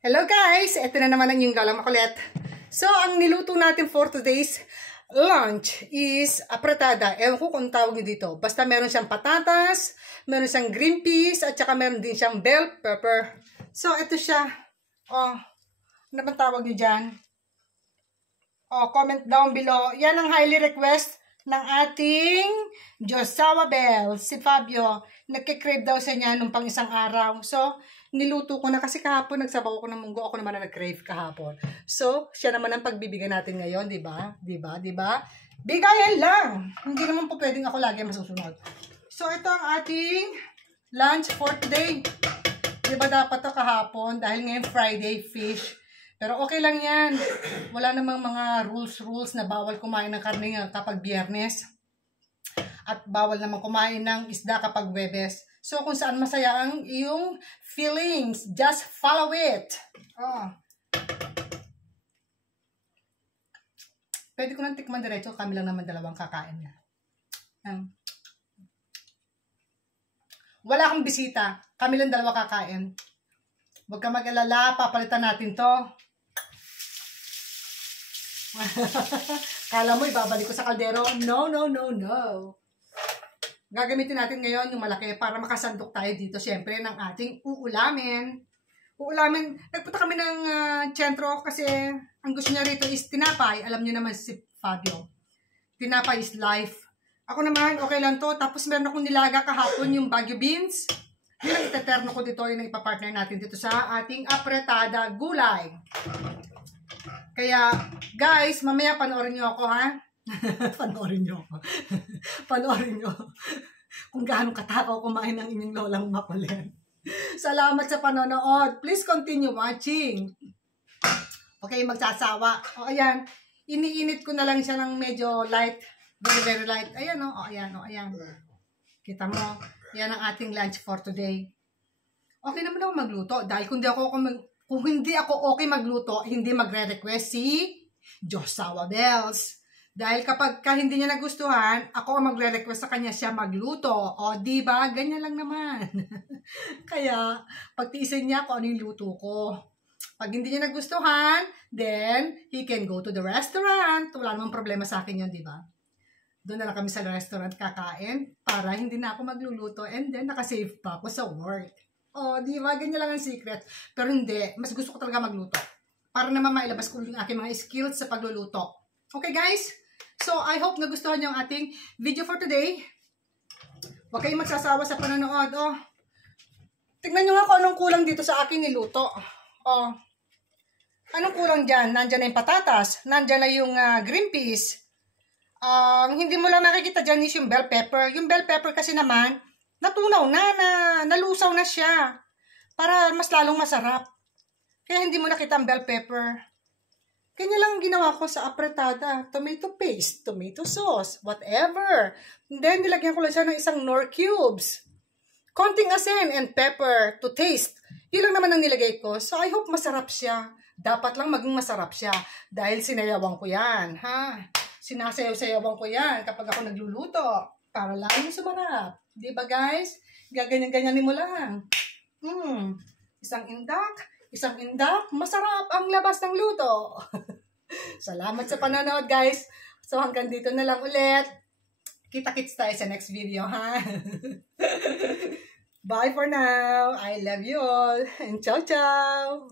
Hello guys! Ito na naman ang inyong Lola Makulit. So, ang niluto natin for today's lunch is apretada. Ewan ko kung tawag nyo dito. Basta meron siyang patatas, meron siyang green peas, at saka meron din siyang bell pepper. So, ito siya. Oh, ano bang tawag nyo dyan? Oh, comment down below. Yan ang highly request ng ating Josawa Bell. Si Fabio, nagkikrave daw sa niya nung pang isang araw. So, niluto ko na kasi kahapon nagsabaw ko ng munggo. Ako naman na nag-crave kahapon. So, siya naman ang pagbibigyan natin ngayon, di ba? Di ba? Di ba? Bigayan lang. Hindi naman po pwedeng ako lagi masusunod. So, ito ang ating lunch for today. Di ba dapat to kahapon? Dahil ngayon Friday, fish. Pero okay lang yan. Wala namang mga rules na bawal kumain ng karne kapag Biyernes. At bawal namang kumain ng isda kapag Huwebes. So, kung saan masaya ang iyong feelings, just follow it. Oh. Pwede ko nang tikman diretso. Kami lang naman dalawang kakain niya. Wala akong bisita. Kami lang dalawa kakain. Huwag ka mag-alala. Papalitan natin to. Kala mo, ibabalik ko sa kaldero. No, no, no, no. Gagamitin natin ngayon yung malaki para makasandok tayo dito syempre ng ating uulamin. Uulamin, nagpunta kami ng sentro kasi ang gusto niya rito is tinapay. Alam niyo naman si Fabio. Tinapay is life. Ako naman, okay lang to. Tapos meron akong nilaga kahapon yung Baguio beans. Yun ang iteterno ko dito, yung ipapartner natin dito sa ating apretada gulay. Kaya, guys, mamaya panoorin niyo ako, ha? Panoorin niyo ako. Panoorin niyo. Kung gaano katakaw kumain ng inyong lolang Makulit. Salamat sa panonood. Please continue watching. Okay, magsasawa. O, ayan. Iniinit ko na lang siya ng medyo light. Very, very light. Ayan, o. O, ayan, o. Ayan. Kita mo. Yan ang ating lunch for today. Okay naman ako magluto. Dahil kung hindi ako okay magluto, hindi magre-request si Josawa Bells. Dahil kapag hindi niya nagustuhan, ako ang magre-request sa kanya siya magluto. O, diba? Ganyan lang naman. Kaya, pagtiisin niya kung ano yung luto ko. Pag hindi niya nagustuhan, then, he can go to the restaurant. Wala namang problema sa akin yun, diba? Doon na lang kami sa restaurant kakain para hindi na ako magluluto and then nakasave pa ako sa work. O, diba? Ganyan lang ang secret. Pero hindi. Mas gusto ko talaga magluto. Para naman mailabas ko yung aking mga skills sa pagluluto. Okay, guys? So, I hope nagustuhan niyo ang ating video for today. Huwag kayong magsasawa sa panonood. Oh. Tignan nyo nga kung anong kulang dito sa aking niluto. Oh. Anong kulang dyan? Nandyan na yung patatas. Nandyan na yung green peas. Hindi mo lang nakikita dyan is yung bell pepper. Yung bell pepper kasi naman, natunaw nalusaw na siya. Para mas lalong masarap. Kaya hindi mo nakita ang bell pepper. Kanya lang ginawa ko sa apretada. Tomato paste, tomato sauce, whatever. And then, nilagyan ko lang siya ng isang Knorr cubes. Konting asin and pepper to taste. Yun lang naman ang nilagay ko. So, I hope masarap siya. Dapat lang maging masarap siya. Dahil sinayawan ko yan. Ha? Sinasayaw-sayawan ko yan kapag ako nagluluto. Para lang yung sumarap. Diba, guys? Gaganyan-ganyanin mo lang. Isang indak, masarap ang labas ng luto. Salamat sa panonood, guys. So, hanggang dito na lang ulit. Kita-kits tayo sa next video, ha? Bye for now. I love you all. And ciao, ciao.